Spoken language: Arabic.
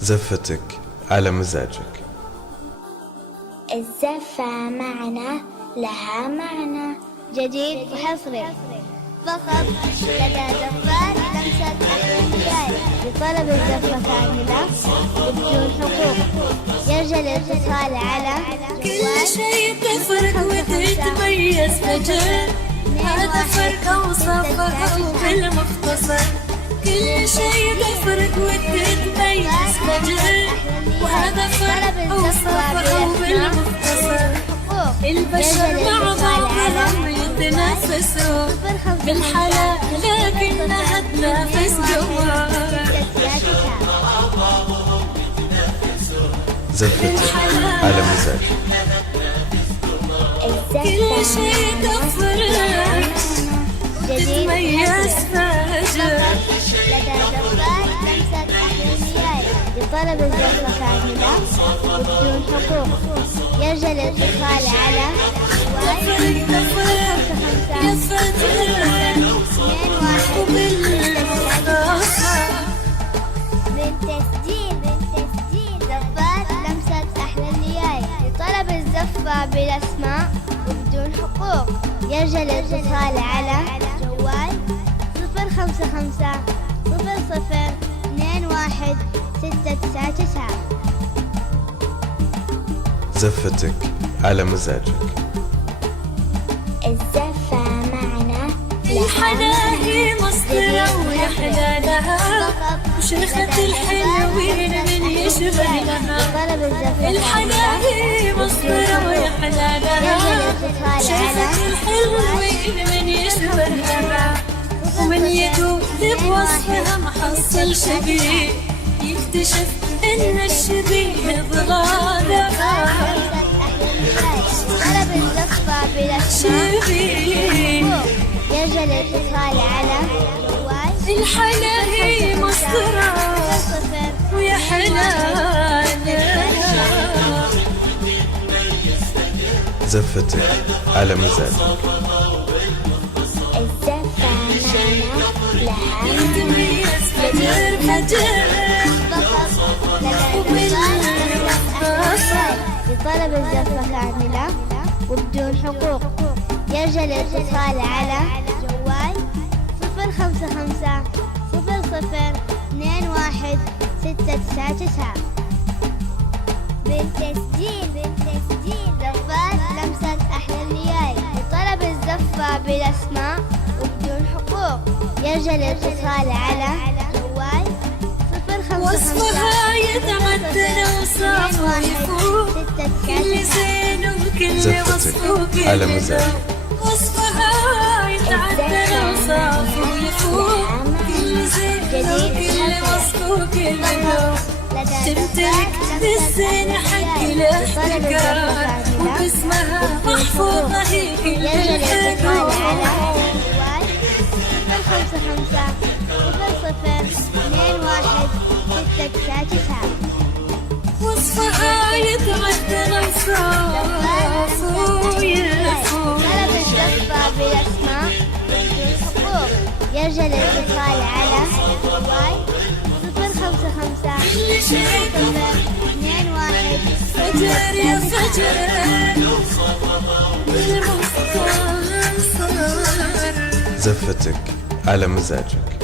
زفتك على مزاجك. الزفة معنى لها معنى جديد وحصري فقط لدى زفات لمسة أحلام لطلب الزفة كاملة وبدون حقوق. يرجى الاتصال على كل شيء تفرق وتتميز فجر، هذا فرق أوصافه بالمختصر. كل شيء تفرق وتتميز فجر، وهذا فرق أوصافه بالمختصر. البشر مع بعضهم يتنافسوا بالحياة لكنها تنافس جوها. زفتك على مزاجك. كل شيء تفرق تتميز فجر، لدى زفات لمسة أحلام لطلب الزفة كاملة وبدون حقوق. يرجى الاتصال على بالتسجيل زفات لمسة أحلام لطلب الزفة بالأسماء وبدون حقوق. يرجى الاتصال على جوال 055 00 21 699. زفتك على مزاجك. الزفة معنى الحلا هي مسطرة ويحلى لها، وشيخة الحلوين من يشبه لها. الحلا هي مسطرة ويحلى لها، شيخة الحلوين من يشبه لها. ومن يدوب بوصفها محصل شبيه، يكتشف ان الشبيه بغالها. طلب الزفة بالأسماء شبيه يرجى الاتصال على جوال الحلا هي مسطرة 00 ويا حلالها. زفتك على مزاجك. الزفة معنى لها يتميز فجر فجر لطلب الزفة كاملة وبدون حقوق. يرجى الاتصال على جوال 055 00 21 699. بالتسجيل زفات لمسة أحلام لطلب الزفة بالأسماء وبدون حقوق. يرجى الاتصال على جوال 055 وصفها يتعدى أوصاف ويفوق كل زين وكل وصف على وكل مزاجك. ذوق. وصفها يتعدى أوصاف ويفوق كل زين وكل وصف وكل ذوق. تمتلك بالزين حق الاحتكار، وباسمها محفوظة هي كل الحقوق. 055 00 21 699. وصفها يتعدى أوصاف ويفوق. طلب الزفة بالأسماء بدون حقوق. يرجى الاتصال على جوال 055 00 21 فجر يا فجر زفتك على مزاجك.